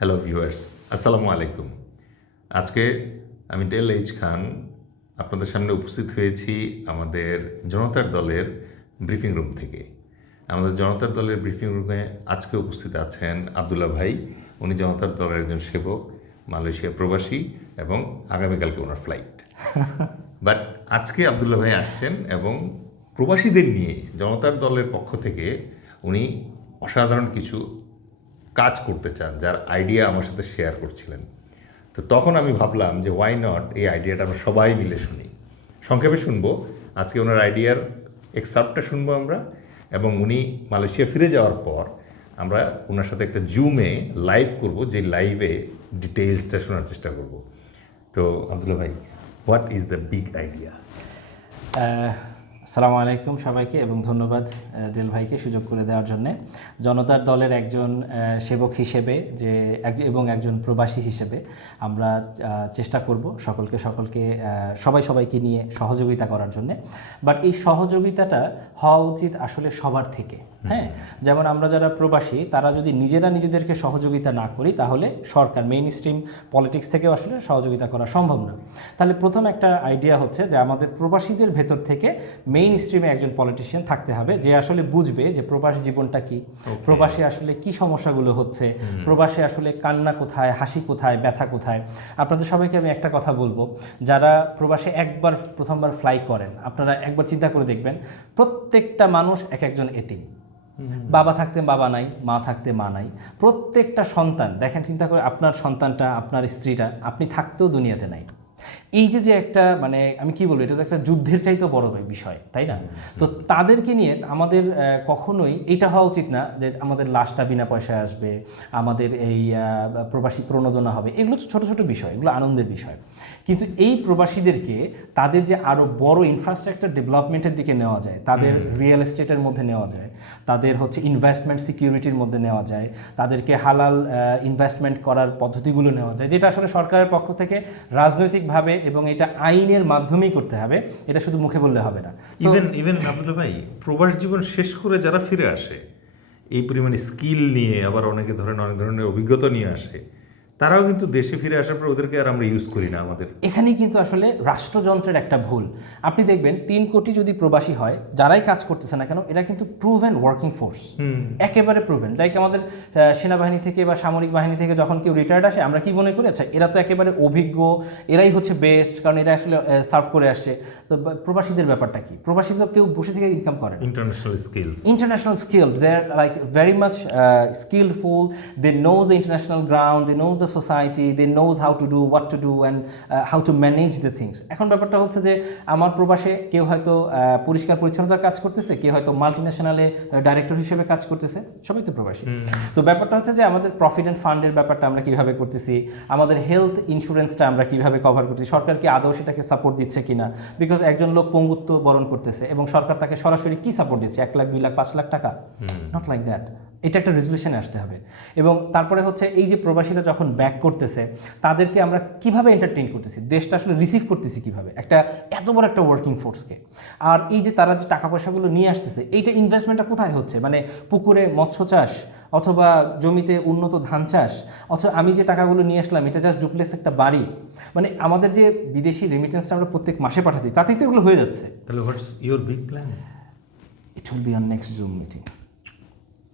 Hello viewers আসসালামু আলাইকুম আজকে আমি ডেল এইচ খান আপনাদের সামনে উপস্থিত হয়েছি আমাদের জনতার দলের ব্রিফিং রুম থেকে। আমাদের জনতার দলের ব্রিফিং রুমে আজকে উপস্থিত আছেন আবদুল্লাহ ভাই। উনি জনতার দলের একজন সেবক, মালয়েশিয়া প্রবাসী এবং আগামীকালকে ওনার ফ্লাইট বাট আজকে আবদুল্লাহ ভাই আসছেন এবং প্রবাসীদের নিয়ে, জনতার দলের পক্ষ থেকে উনি অসাধারণ কিছু কাজ করতে চান, যার আইডিয়া আমার সাথে শেয়ার করছিলেন। তো তখন আমি ভাবলাম যে ওয়াই নট এই আইডিয়াটা আমরা সবাই মিলে শুনি। সংক্ষেপে শুনব, আজকে ওনার আইডিয়ার এক্সাপ্টটা শুনব আমরা, এবং উনি মালয়েশিয়া ফিরে যাওয়ার পর আমরা ওনার সাথে একটা জুমে লাইভ করব, যে লাইভে ডিটেলসটা শোনার চেষ্টা করব। তো আবদুল্লাহ ভাই what is the big idea আসসালামু আলাইকুম সবাইকে এবং ধন্যবাদ জেল ভাইকে সুযোগ করে দেওয়ার জন্যে। জনতার দলের একজন সেবক হিসেবে যে এবং একজন প্রবাসী হিসেবে আমরা চেষ্টা করব সকলকে সকলকে সবাই সবাইকে নিয়ে সহযোগিতা করার জন্যে। বাট এই সহযোগিতাটা হওয়া উচিত আসলে সবার থেকে। হ্যাঁ যেমন আমরা যারা প্রবাসী তারা যদি নিজেরা নিজেদেরকে সহযোগিতা না করি তাহলে সরকার মেইন স্ট্রিম পলিটিক্স থেকেও আসলে সহযোগিতা করা সম্ভব না। তাহলে প্রথম একটা আইডিয়া হচ্ছে যে আমাদের প্রবাসীদের ভেতর থেকে মেইন স্ট্রিমে একজন পলিটিশিয়ান থাকতে হবে যে আসলে বুঝবে যে প্রবাসী জীবনটা কি। প্রবাসী আসলে কি সমস্যাগুলো হচ্ছে প্রবাসী আসলে কান্না কোথায় হাসি কোথায় ব্যথা কোথায়। আপনাদের সবাইকে আমি একটা কথা বলব যারা প্রবাসে একবার প্রথমবার ফ্লাই করেন আপনারা একবার চিন্তা করে দেখবেন প্রত্যেকটা মানুষ এক একজন এতিম। বাবা থাকতে বাবা নাই, মা থাকতে মা নাই। প্রত্যেকটা সন্তান, দেখেন চিন্তা করে আপনার সন্তানটা, আপনার স্ত্রীটা, আপনি থাকতেও দুনিয়াতে নাই। এই যে যে একটা মানে আমি কি বলব এটা তো একটা যুদ্ধের চাইতেও বড় বিষয় তাই না? তো তাদেরকে নিয়ে আমাদের কখনোই এটা হওয়া উচিত না যে আমাদের লাশটা বিনা পয়সায় আসবে আমাদের এই প্রবাসী প্রণোদনা হবে। এগুলো তো ছোটো ছোটো বিষয় এগুলো আনন্দের বিষয়। কিন্তু এই প্রবাসীদেরকে তাদের যে আরও বড় ইনফ্রাস্ট্রাকচার ডেভেলপমেন্টের দিকে নেওয়া যায় তাদের রিয়েল এস্টেটের মধ্যে নেওয়া যায় তাদের হচ্ছে ইনভেস্টমেন্ট সিকিউরিটির মধ্যে নেওয়া যায় তাদেরকে হালাল ইনভেস্টমেন্ট করার পদ্ধতিগুলো নেওয়া যায় যেটা আসলে সরকারের পক্ষ থেকে রাজনৈতিকভাবে এবং এটা আইনের মাধ্যমেই করতে হবে, এটা শুধু মুখে বললে হবে না। ইভেন ইভেন আপনার ভাই, প্রবাস জীবন শেষ করে যারা ফিরে আসে, এই পরিমাণে স্কিল নিয়ে আবার অনেকে ধরেন, অনেক ধরনের অভিজ্ঞতা নিয়ে আসে তারাও কিন্তু দেশে ফিরে আসার পর ওদেরকে আর আমরা ইউজ করি না আমাদের। এখানেই কিন্তু আসলে রাষ্ট্রযন্ত্রের একটা ভুল। আপনি দেখবেন তিন কোটি যদি প্রবাসী হয় যারাই কাজ করতেছে না কেন এরা কিন্তু প্রুভেন ওয়ার্কিং ফোর্স একেবারে প্রুভেন লাইক আমাদের সেনাবাহিনী থেকে বা সামরিক বাহিনী থেকে যখন কেউ রিটায়ার্ড আসে আমরা কি মনে করি? আচ্ছা এরা তো একেবারে অভিজ্ঞ এরাই হচ্ছে বেস্ট কারণ এরা আসলে সার্ভ করে আসছে। তো প্রবাসীদের ব্যাপারটা কি? প্রবাসী তো কেউ বসে থেকে ইনকাম করে। International skills international skilled they're like very much uh, skillful they know the international ground they know the society they knows how to do what to do and uh, how to manage the things. এখন ব্যাপারটা হচ্ছে যে আমার প্রবাসে কেউ হয়তো পরিষ্কার পরিচ্ছন্নতার কাজ করতেছে কেউ হয়তো মাল্টি ন্যাশনালে ডাইরেক্টর হিসেবে কাজ করতেছে সবাই তো প্রবাসী। তো ব্যাপারটা হচ্ছে যে আমাদের প্রফিট অ্যান্ড ফান্ডের ব্যাপারটা আমরা কীভাবে করতেছি আমাদের হেলথ ইন্স্যুরেন্সটা আমরা কীভাবে কভার করতেছি সরকার কি আদৌ সেটাকে সাপোর্ট দিচ্ছে কিনা? বিকজ একজন লোক পঙ্গুত্ব বরণ করতেছে এবং সরকার তাকে সরাসরি কি সাপোর্ট দিচ্ছে? এক লাখ দুই লাখ পাঁচ লাখ টাকা? নট লাইক দ্যাট এটা একটা রেজলিউশনে আসতে হবে। এবং তারপরে হচ্ছে এই যে প্রবাসীরা যখন ব্যাক করতেছে তাদেরকে আমরা কীভাবে এন্টারটেন করতেছি? দেশটা আসলে রিসিভ করতেছি কীভাবে? একটা এত বড় একটা ওয়ার্কিং ফোর্সকে আর এই যে তারা যে টাকা পয়সাগুলো নিয়ে আসতেছে এইটা ইনভেস্টমেন্টটা কোথায় হচ্ছে? মানে পুকুরে মৎস্য চাষ অথবা জমিতে উন্নত ধান চাষ অথবা আমি যে টাকাগুলো নিয়ে আসলাম এটা জাস্ট ডুপ্লেক্স একটা বাড়ি। মানে আমাদের যে বিদেশি রেমিটেন্সটা আমরা প্রত্যেক মাসে পাঠাচ্ছি তাতেই তো এগুলো হয়ে যাচ্ছে। তাহলে what's your big plan it will be on next zoom meeting